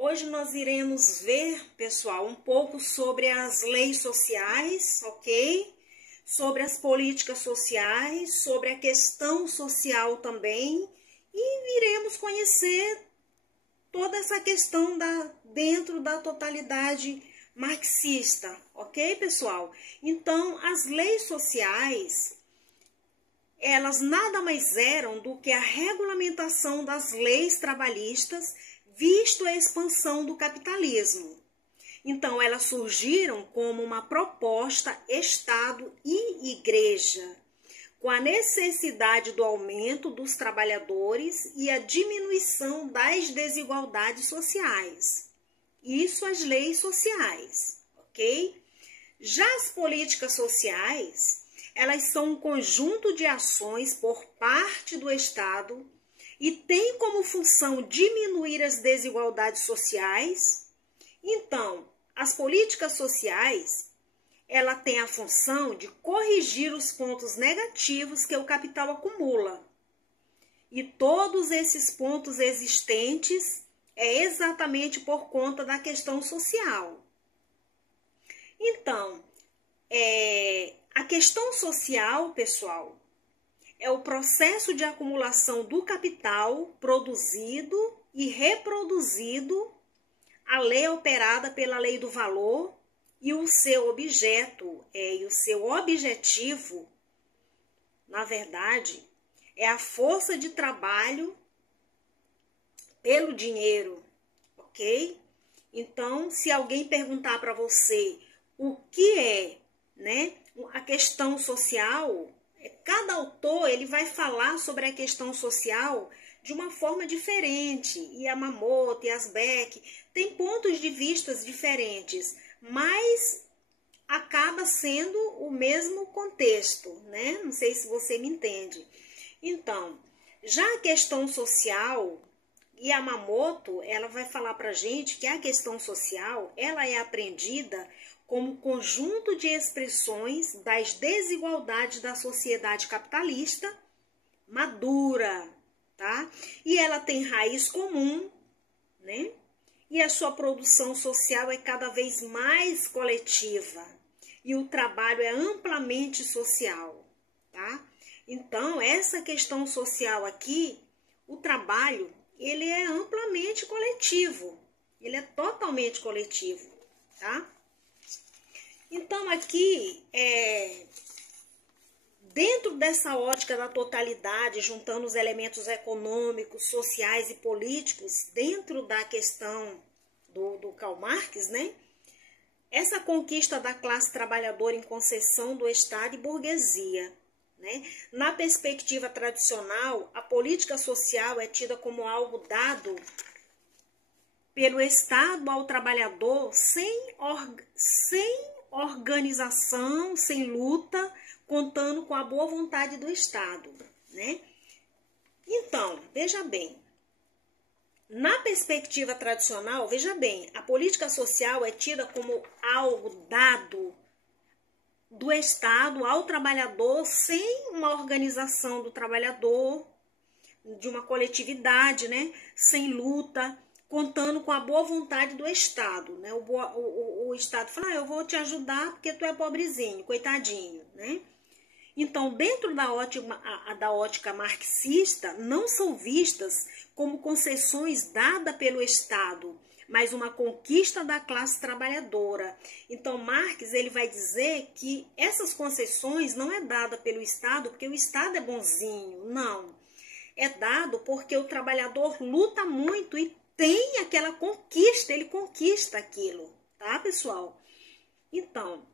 Hoje nós iremos ver, pessoal, um pouco sobre as leis sociais, ok? Sobre as políticas sociais, sobre a questão social também, e iremos conhecer toda essa questão dentro da totalidade marxista, ok, pessoal? Então, as leis sociais, elas nada mais eram do que a regulamentação das leis trabalhistas, visto a expansão do capitalismo. Então, elas surgiram como uma proposta Estado e Igreja, com a necessidade do aumento dos trabalhadores e a diminuição das desigualdades sociais. Isso as leis sociais, ok? Já as políticas sociais, elas são um conjunto de ações por parte do Estado e tem como função diminuir as desigualdades sociais. Então, as políticas sociais, ela tem a função de corrigir os pontos negativos que o capital acumula. E todos esses pontos existentes é exatamente por conta da questão social. Então, a questão social, pessoal, é o processo de acumulação do capital produzido e reproduzido, a lei operada pela lei do valor e o seu objeto, e o seu objetivo, na verdade, é a força de trabalho pelo dinheiro, ok? Então, se alguém perguntar para você o que é, né, a questão social, cada autor ele vai falar sobre a questão social de uma forma diferente. E Yamamoto e Asbeck têm pontos de vista diferentes, mas acaba sendo o mesmo contexto, né? Não sei se você me entende. Então, já a questão social, Yamamoto, ela vai falar para a gente que a questão social, ela é aprendida como conjunto de expressões das desigualdades da sociedade capitalista madura, tá? E ela tem raiz comum, né? E a sua produção social é cada vez mais coletiva. E o trabalho é amplamente social, tá? Então, essa questão social aqui, o trabalho, ele é amplamente coletivo. Ele é totalmente coletivo, tá? Então, aqui, dentro dessa ótica da totalidade, juntando os elementos econômicos, sociais e políticos, dentro da questão do Karl Marx, né? Essa conquista da classe trabalhadora em concessão do Estado e burguesia, né? Na perspectiva tradicional, a política social é tida como algo dado pelo Estado ao trabalhador sem organização, sem luta, contando com a boa vontade do Estado, né? Então, veja bem, na perspectiva tradicional, veja bem, a política social é tida como algo dado do Estado ao trabalhador sem uma organização do trabalhador, de uma coletividade, né? Sem luta, contando com a boa vontade do Estado, né? O Estado fala, eu vou te ajudar porque tu é pobrezinho, coitadinho, né? Então, dentro da ótica marxista, não são vistas como concessões dadas pelo Estado, mas uma conquista da classe trabalhadora. Então, Marx ele vai dizer que essas concessões não é dada pelo Estado porque o Estado é bonzinho, não. É dado porque o trabalhador luta muito e tem aquela conquista, ele conquista aquilo, tá, pessoal? Então,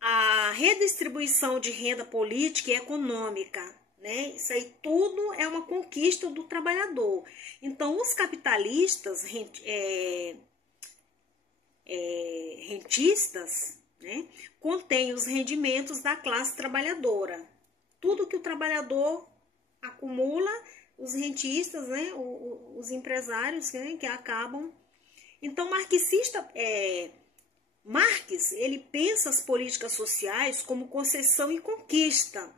a redistribuição de renda política e econômica, né? Isso aí tudo é uma conquista do trabalhador. Então, os capitalistas rentistas, né, contêm os rendimentos da classe trabalhadora. Tudo que o trabalhador acumula, os rentistas, né, os empresários, né, que acabam. Então, Marx, ele pensa as políticas sociais como concessão e conquista.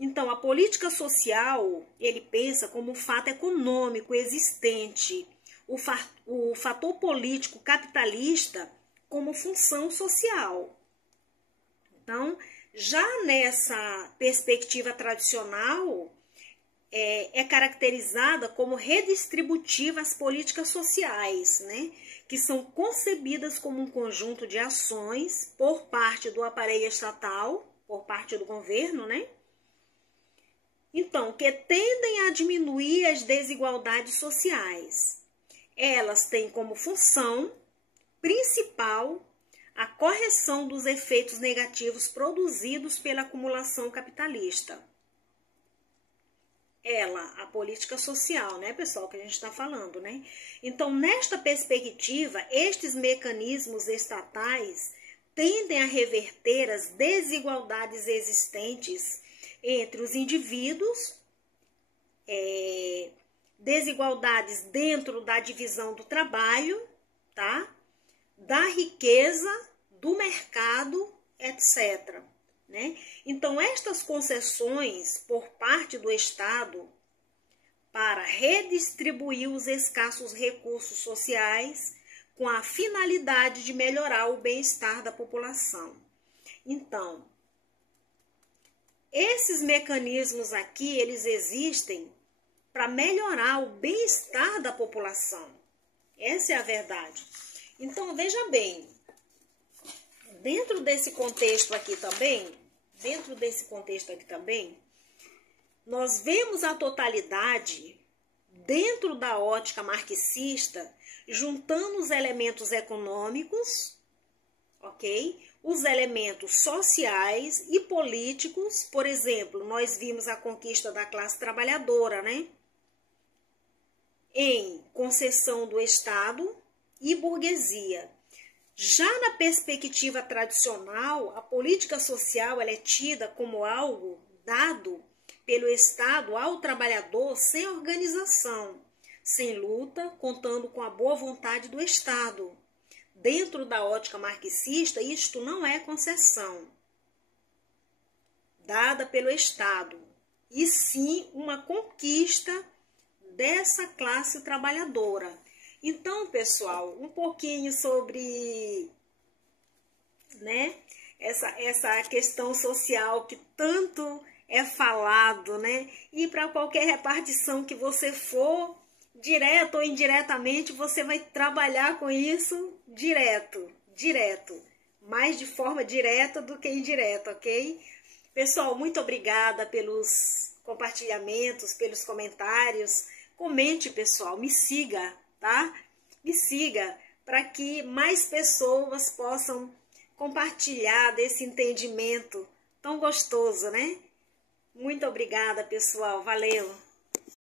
Então, a política social, ele pensa como um fato econômico existente, o fator político capitalista como função social. Então, já nessa perspectiva tradicional, é caracterizada como redistributiva as políticas sociais, né? Que são concebidas como um conjunto de ações por parte do aparelho estatal, por parte do governo, né? Então, que tendem a diminuir as desigualdades sociais. Elas têm como função principal a correção dos efeitos negativos produzidos pela acumulação capitalista. A política social, né, pessoal, que a gente está falando, né? Então, nesta perspectiva, estes mecanismos estatais tendem a reverter as desigualdades existentes entre os indivíduos, desigualdades dentro da divisão do trabalho, tá? Da riqueza, do mercado, etc. Né? Então, estas concessões por parte do Estado para redistribuir os escassos recursos sociais com a finalidade de melhorar o bem-estar da população. Então, esses mecanismos aqui, eles existem para melhorar o bem-estar da população. Essa é a verdade. Então, veja bem, dentro desse contexto aqui também, nós vemos a totalidade, dentro da ótica marxista, juntando os elementos econômicos, ok? Os elementos sociais e políticos. Por exemplo, nós vimos a conquista da classe trabalhadora, né? Em concessão do Estado e burguesia. Já na perspectiva tradicional, a política social ela é tida como algo dado pelo Estado ao trabalhador sem organização, sem luta, contando com a boa vontade do Estado. Dentro da ótica marxista, isto não é concessão dada pelo Estado, e sim uma conquista dessa classe trabalhadora. Então, pessoal, um pouquinho sobre, né, essa questão social que tanto é falado, né? E para qualquer repartição que você for, direto ou indiretamente, você vai trabalhar com isso direto, mais de forma direta do que indireta, ok? Pessoal, muito obrigada pelos compartilhamentos, pelos comentários. Comente, pessoal, me siga, tá? Me siga para que mais pessoas possam compartilhar desse entendimento tão gostoso, né? Muito obrigada, pessoal. Valeu!